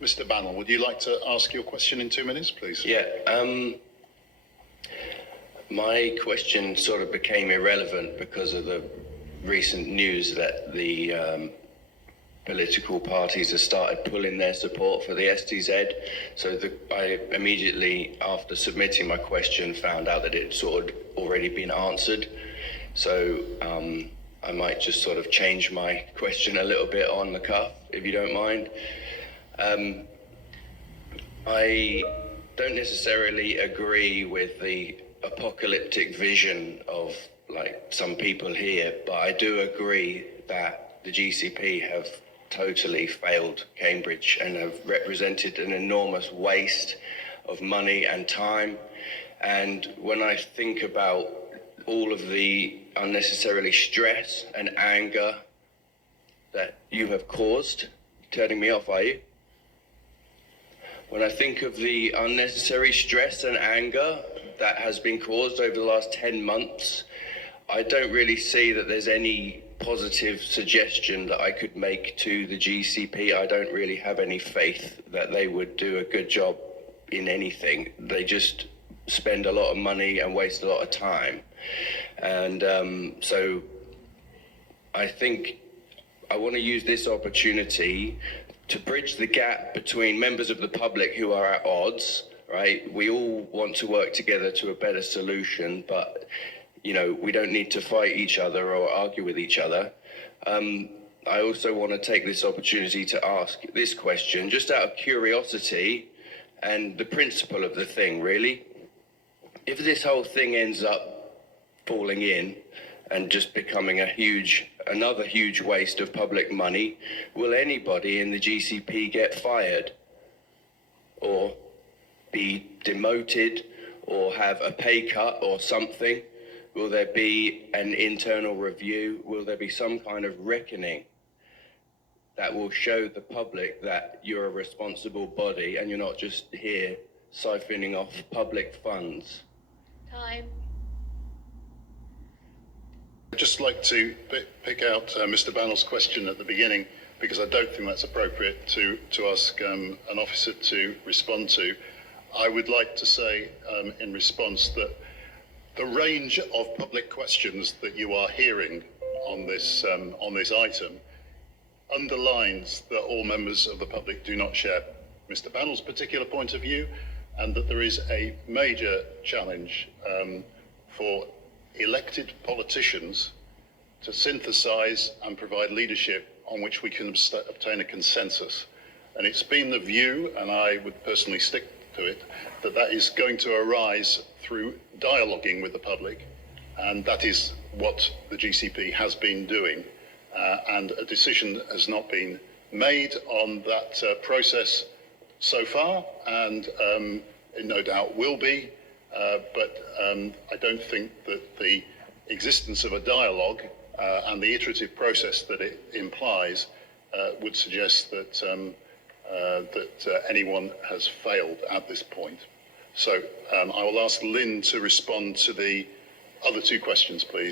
Mr. Bannell, would you like to ask your question in 2 minutes, please? Yeah. My question sort of became irrelevant because of the recent news that the political parties have started pulling their support for the STZ. So I immediately, after submitting my question, found out that it sort of already been answered. So I might just sort of change my question a little bit on the cuff, if you don't mind. I don't necessarily agree with the apocalyptic vision of like some people here, but I do agree that the GCP have totally failed Cambridge and have represented an enormous waste of money and time. And when I think about all of the unnecessarily stress and anger that you have caused, turning me off, are you? When I think of the unnecessary stress and anger that has been caused over the last 10 months, I don't really see that there's any positive suggestion that I could make to the GCP. I don't really have any faith that they would do a good job in anything. They just spend a lot of money and waste a lot of time. And so I think I want to use this opportunity to bridge the gap between members of the public who are at odds, right? We all want to work together to a better solution, but you know, we don't need to fight each other or argue with each other. I also want to take this opportunity to ask this question, just out of curiosity and the principle of the thing, really. If this whole thing ends up falling in and just becoming another huge waste of public money, will anybody in the GCP get fired or be demoted or have a pay cut or something? Will there be an internal review? Will there be some kind of reckoning that will show the public that you're a responsible body and you're not just here siphoning off public funds? Time. I'd just like to pick out Mr. Bannell's question at the beginning, because I don't think that's appropriate to ask an officer to respond to. I would like to say in response that the range of public questions that you are hearing on this item underlines that all members of the public do not share Mr. Bannell's particular point of view, and that there is a major challenge for elected politicians to synthesize and provide leadership on which we can obtain a consensus. And it's been the view, and I would personally stick to it, that that is going to arise through dialoguing with the public, and that is what the GCP has been doing, and a decision has not been made on that process so far, and it no doubt will be, but I don't think that the existence of a dialogue and the iterative process that it implies would suggest that anyone has failed at this point. So I will ask Lynn to respond to the other two questions, please.